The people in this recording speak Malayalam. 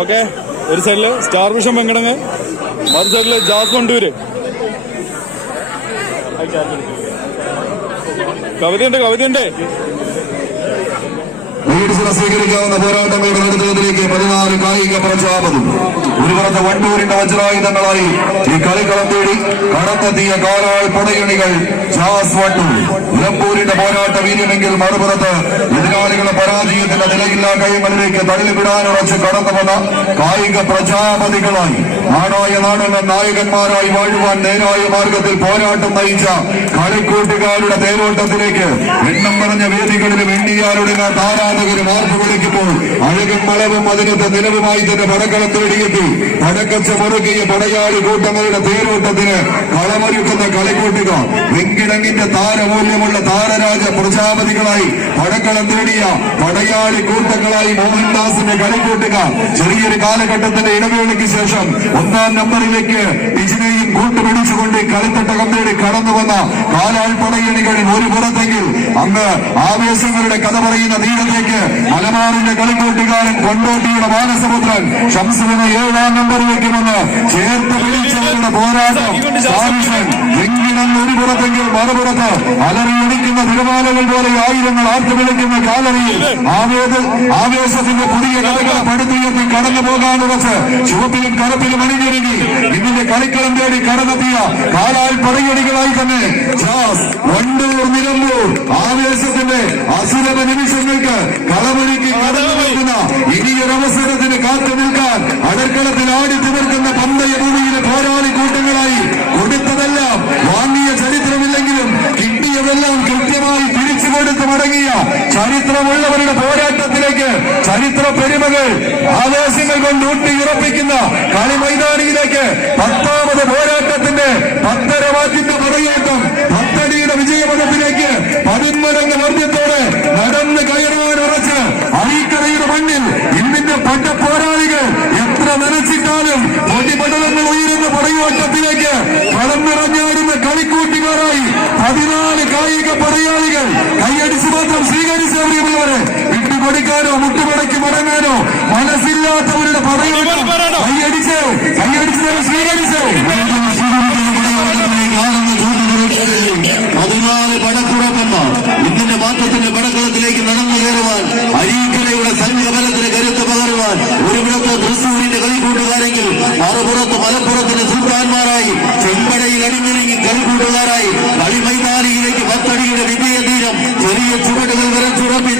ഓക്കെ ഒരു സൈഡിൽ സ്റ്റാർ വിഷൻ വെങ്കടങ്ങ് മറു സൈഡിൽ ജാസ് വണ്ടൂര് കവിതയുണ്ട് കവിതയുണ്ട്. സ്വീകരിക്കാവുന്ന നേതൃത്വത്തിലേക്ക് പതിനാല് കായിക പ്രചാപനം ഒരു പുറത്ത് വണ്ടൂരിന്റെ വജ്രായുധങ്ങളായി ഈ കളിക്കളം തേടി കടന്നെത്തിയ കാലാൾ പടയണികൾ ജാസ് വണ്ടൂർ നിലമ്പൂരിന്റെ പോരാട്ട വീര്യമെങ്കിൽ മറുപുറത്ത് എതിരാളികളെ പരാജയത്തിന്റെ നിലയില്ലാ കൈമലിലേക്ക് തള്ളിവിടാനുറച്ച് കടന്നു വന്ന കായിക പ്രജാപതികളായി നാടായ നാടുള്ള നായകന്മാരായി വാഴുവാൻ നേരായ മാർഗത്തിൽ പോരാട്ടം നയിച്ച കളിക്കൂട്ടുകാരുടെ തേരോട്ടത്തിലേക്ക് എണ്ണം പറഞ്ഞ വേദികളിലും ഇന്ത്യയാരുടെ ആരാധകരും ആർപ്പ് അഴകും മലവും അതിനകത്ത് നിലവുമായി തന്നെ പടക്കളം തേടിയെത്തി പടക്കച്ച മുറുകിയ പടയാളി കൂട്ടങ്ങളുടെ തേരോട്ടത്തിന് കളമൊരുക്കുന്ന കളിക്കൂട്ടുക. വെങ്കിടങ്ങിന്റെ താരമൂല്യമുള്ള താരരാജ പ്രജാപതികളായി പടക്കളം തേടിയ പടയാളി കൂട്ടങ്ങളായി മോഹൻദാസിന്റെ കളിക്കൂട്ടുക. ചെറിയൊരു കാലഘട്ടത്തിന്റെ ഇടവേളയ്ക്ക് ശേഷം ഒന്നാം നമ്പറിലേക്ക് ബിജിനെയും കൂട്ടുപിടിച്ചുകൊണ്ട് കളിത്തട്ടകം തേടി കടന്നു വന്ന കാലാൾ ഒരു പുറത്തെങ്കിൽ അങ്ങ് ആവേശങ്ങളുടെ കഥ പറയുന്ന തീരത്തേക്ക് മലബാറിന്റെ കളിക്കൂട്ടുകാരൻ കൊണ്ടോട്ടിയുടെ മാനസപുത്രൻ ഷംസുവിനെ ഏഴാം നമ്പറിലേക്ക് വന്ന് ചേർത്ത് പിടിച്ചവരുടെ പോരാട്ടം വെങ്കിടം ഒരു പുറത്തെങ്കിൽ മറുപുറത്ത് അലറിയൊടിക്കുന്ന തിരുമാലകൾ പോലെ ആയിരങ്ങൾ ആർത്തു വിളിക്കുന്ന കാലറിയിൽ ആവേദ ആവേശത്തിന്റെ പുതിയ കഥകൾ പടുത്തുയർത്തി കടന്നു പോകാനുറച്ച് ചുവപ്പിലും കറുപ്പിലും അണിഞ്ഞൊരുങ്ങി. ഇതിന്റെ കളിക്കളം തേടി കടന്നെത്തിയ കാലാൽ പടയടികളായി തന്നെ വണ്ടൂർ നിലമ്പൂർ ആവേശത്തിന്റെ അസുരമ നിമിഷങ്ങൾക്ക് കളമൊരുക്കി കടന്നു കാത്തു നിൽക്കാൻ അടർക്കളത്തിൽ ആടി തിമിർക്കുന്ന പന്തയ ഭൂമിയിലെ പോരാളി കൂട്ടങ്ങളായി കൊടുത്തതെല്ലാം വാങ്ങിയ ചരിത്രമില്ലെങ്കിലും കിട്ടിയതെല്ലാം കൃത്യമായി തിരിച്ചു കൊടുത്ത് മടങ്ങിയ ചരിത്രമുള്ളവരുടെ പോരാട്ടത്തിലേക്ക് ചരിത്ര പെരുമകൾ ആവേശങ്ങൾ കൊണ്ട് ഊട്ടിയുറപ്പിക്കുന്ന കളി മൈതാനിയിലേക്ക് പത്താമത് പോരാട്ടത്തിന്റെ പത്തര വാക്കിന്റെ പടയോട്ടം പത്തടിയുടെ വിജയമതത്തിലേക്ക് പതിന്മടങ്ങ് വർദ്ധ്യത്തോടെ എത്ര നനച്ചിട്ടാലും പൊടിപടലങ്ങൾ ഉയരുന്ന പടയോട്ടത്തിലേക്ക് കളന്നിറഞ്ഞാടുന്ന കളിക്കൂട്ടുകാരായി പതിനാല് കായിക പടയാളികൾ കൈയടിച്ചു മാത്രം സ്വീകരിച്ചവരെയുള്ളവരെ വിട്ടുകൊടുക്കാനോ മുട്ടുമടക്കി മടങ്ങാനോ മനസ്സില്ലാത്തവരുടെ പടയോട്ടം കൈയടിച്ച് കൈയടിച്ച് സ്വീകരിച്ച്. മറുപുറത്ത് മലപ്പുറത്തിന് സുൽത്താൻമാരായി ചെമ്പടയിൽ അണിഞ്ഞിറങ്ങി കൽകൂട്ടുകാരായി കളിമൈതാനിയിലേക്ക് പത്തടിയുടെ വിജയതീരം ചെറിയ ചുവടുകൾ വിരച്ചുറപ്പി